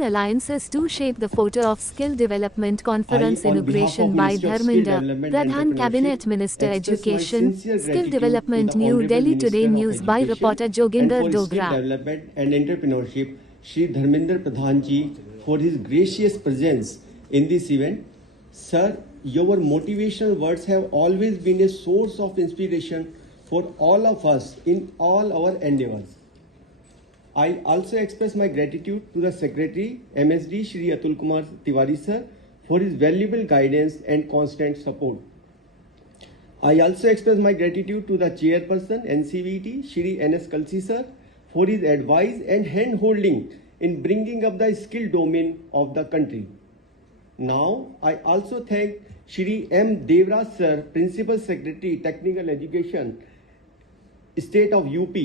join alliances to shape the future of skill development. Conference inauguration by Dharmendra Pradhan, Cabinet Minister, Education, Skill Development, New Delhi. Today news by reporter Joginder Dogra. Development and Entrepreneurship, Shri Dharmendra Pradhan ji, for his gracious presence in this event. Sir, your motivational words have always been a source of inspiration for all of us in all our endeavors. I also express my gratitude to the Secretary, MSD Shri Atul Kumar Tiwari sir, for his valuable guidance and constant support. I also express my gratitude to the Chairperson, NCVT, Shri NS Kalsi sir, for his advice and hand-holding in bringing up the skill domain of the country. Now, I also thank Shri M. Devraj sir, Principal Secretary, Technical Education, State of UP,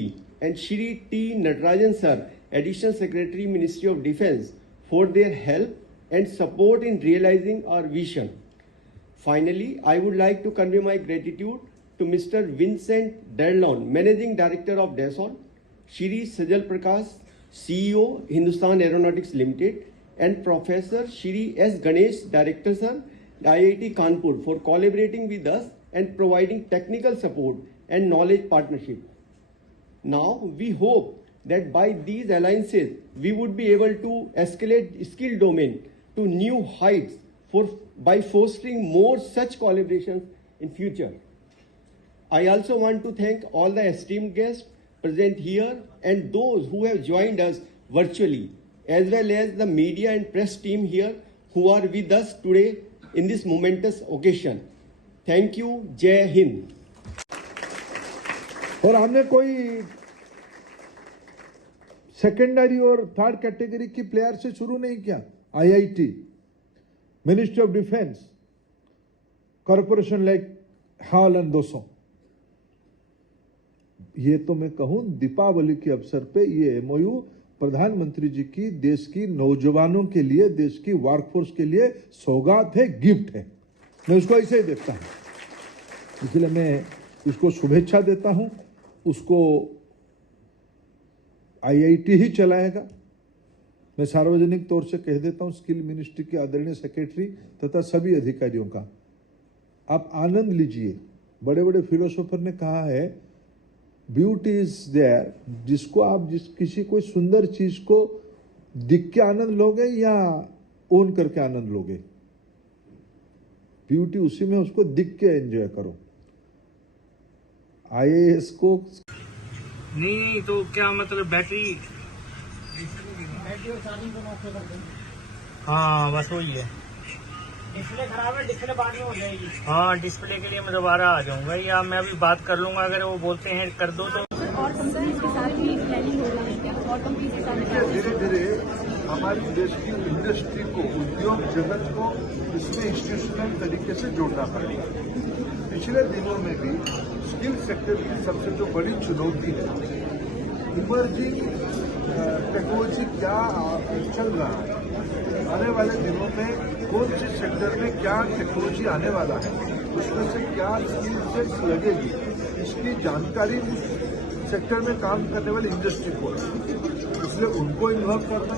and Shri T. Natarajan sir, Additional Secretary, Ministry of Defence, for their help and support in realizing our vision. Finally, I would like to convey my gratitude to Mr. Vincent Derlon, Managing Director of Dassault, Shri Sajal Prakash, CEO, Hindustan Aeronautics Limited, and Professor Shri S. Ganesh, Director sir, IIT Kanpur, for collaborating with us and providing technical support and knowledge partnership. Now, we hope that by these alliances, we would be able to escalate skill domain to new heights by fostering more such collaborations in future. I also want to thank all the esteemed guests present here and those who have joined us virtually, as well as the media and press team here who are with us today in this momentous occasion. Thank you. Jai Hind. और हमने कोई secondary और third category की player से शुरू नहीं किया। IIT, ministry of defence, corporation like hall and 200, ये तो मैं कहूं दीपावली के अवसर पे ये एमओयू प्रधानमंत्री जी की देश की नौजवानों के लिए, देश की वर्कफोर्स के लिए सौगात है, गिफ्ट है। मैं उसको ऐसे ही देखता हूं, इसलिए मैं उसको शुभेच्छा देता हूं। उसको आईआईटी ही चलाएगा। मैं सार्वजनिक तौर से कह देता हूं स्किल मिनिस्ट्री के आदरणीय सेक्रेटरी तथा सभी अधिकारियों का, आप आनंद लीजिए। बड़े बड़े फिलोसोफर ने कहा है ब्यूटी इज देयर, जिसको आप किसी कोई सुंदर चीज को दिख के आनंद लोगे या ओन करके आनंद लोगे, ब्यूटी उसी में, उसको दिख के एंजॉय करो। आईएएस को नहीं तो क्या मतलब बैटरी, हाँ बस वही है। डिस्प्ले खराब है, डिस्प्ले बाद में हो जाएगी। हाँ डिस्प्ले के लिए मैं दोबारा आ जाऊंगा या मैं अभी बात कर लूंगा, अगर वो बोलते हैं कर दो तो। और कंपनीज के साथ भी प्लानिंग हो रही है क्या? और कंपनीज के साथ धीरे धीरे हमारी देश की इंडस्ट्री को, उद्योग जगत को इसमें इंस्टीट्यूशनल तरीके से जोड़ना पड़ेगा। पिछले दिनों में भी स्किल सेक्टर की सबसे जो बड़ी चुनौती है, इमर्जिंग टेक्नोलॉजी क्या चल रहा है, आने वाले दिनों में कौन से सेक्टर में क्या टेक्नोलॉजी आने वाला है, उसमें से क्या स्किल सेट्स लगेगी, इसकी जानकारी उस सेक्टर में काम करने वाली इंडस्ट्री को है। इसलिए उनको इन्वॉल्व करना,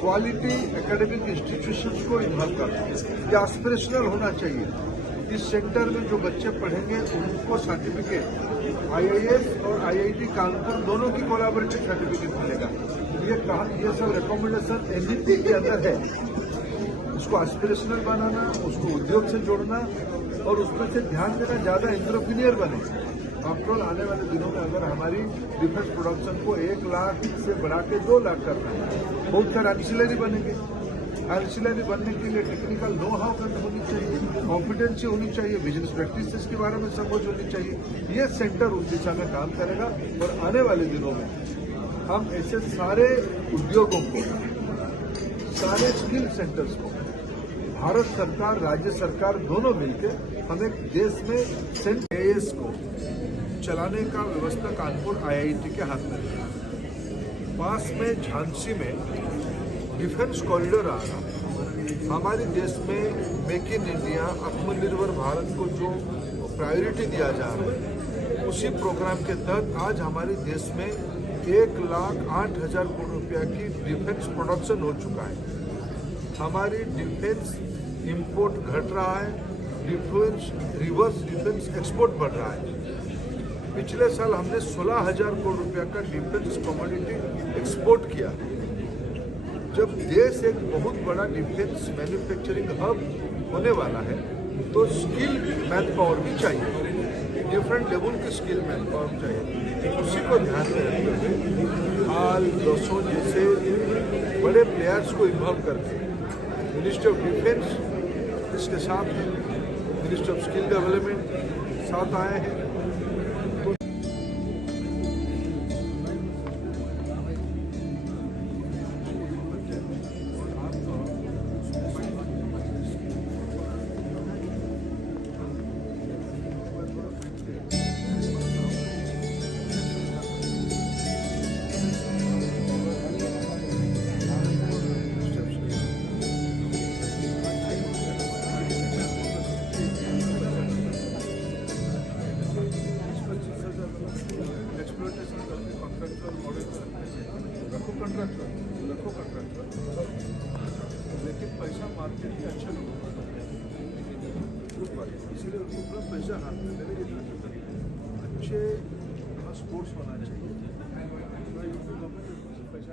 क्वालिटी एकेडमिक इंस्टीट्यूशंस को इन्वॉल्व करना, ये एस्पिरेशनल होना चाहिए। इस सेक्टर में जो बच्चे पढ़ेंगे उनको सर्टिफिकेट आईआईएस और आईआईटी कानपुर दोनों की कोलैबोरेटिव सर्टिफिकेट मिलेगा। ये सब रिकमेंडेशन एनडीटी के अंदर है। उसको एस्पिरेशनल बनाना, उसको उद्योग से जोड़ना और उसमें से ध्यान देना, ज्यादा एंटरप्रेन्योर बने। आफ्टर ऑल आने वाले दिनों में अगर हमारी डिफेंस प्रोडक्शन को 1 लाख से बढ़ा के 2 लाख करना है, बहुत सारे एंसिलरी बनेंगे। एंसिलरी बनने के लिए टेक्निकल नो हाउ होनी चाहिए, कॉम्पिटेंसी होनी चाहिए, बिजनेस प्रैक्टिसेस के बारे में समझ होनी चाहिए। ये सेंटर उस दिशा में काम करेगा और आने वाले दिनों में हम ऐसे सारे उद्योगों को, सारे स्किल सेंटर्स को, भारत सरकार, राज्य सरकार दोनों मिलकर हमें देश में सेंटर एएस को चलाने का व्यवस्था कानपुर आईआईटी के हाथ में है। पास में झांसी में डिफेंस कॉरिडोर आ रहा है। हमारे देश में मेक इन इंडिया, आत्मनिर्भर भारत को जो प्रायोरिटी दिया जा रहा है, उसी प्रोग्राम के तहत आज हमारे देश में 1,08,000 करोड़ रुपया की डिफेंस प्रोडक्शन हो चुका है। हमारी डिफेंस इंपोर्ट घट रहा है, डिफेंस रिवर्स डिफेंस एक्सपोर्ट बढ़ रहा है। पिछले साल हमने 16,000 करोड़ रुपया का डिफेंस कमोडिटी एक्सपोर्ट किया। जब देश एक बहुत बड़ा डिफेंस मैन्युफैक्चरिंग हब होने वाला है तो स्किल मैन पावर भी चाहिए, डिफरेंट लेवल की स्किल मैन पावर चाहिए। उसी को ध्यान में रखते हुए हाल दसों जैसे बड़े प्लेयर्स को इन्वॉल्व करके मिनिस्ट्री ऑफ डिफेंस इसके साथ है, मिनिस्ट्री ऑफ स्किल डेवलपमेंट साथ आए हैं। एक्सप्लोटेशन करके कॉन्ट्रैक्चुअल मॉडल रखो कॉन्ट्रैक्चुअल, लेकिन पैसा मार्केट के अच्छे लोगों को इसीलिए उनको पूरा पैसा हाथ में देने की जरूरत है। अच्छे स्पोर्ट्स होना चाहिए, गवर्नमेंट पैसा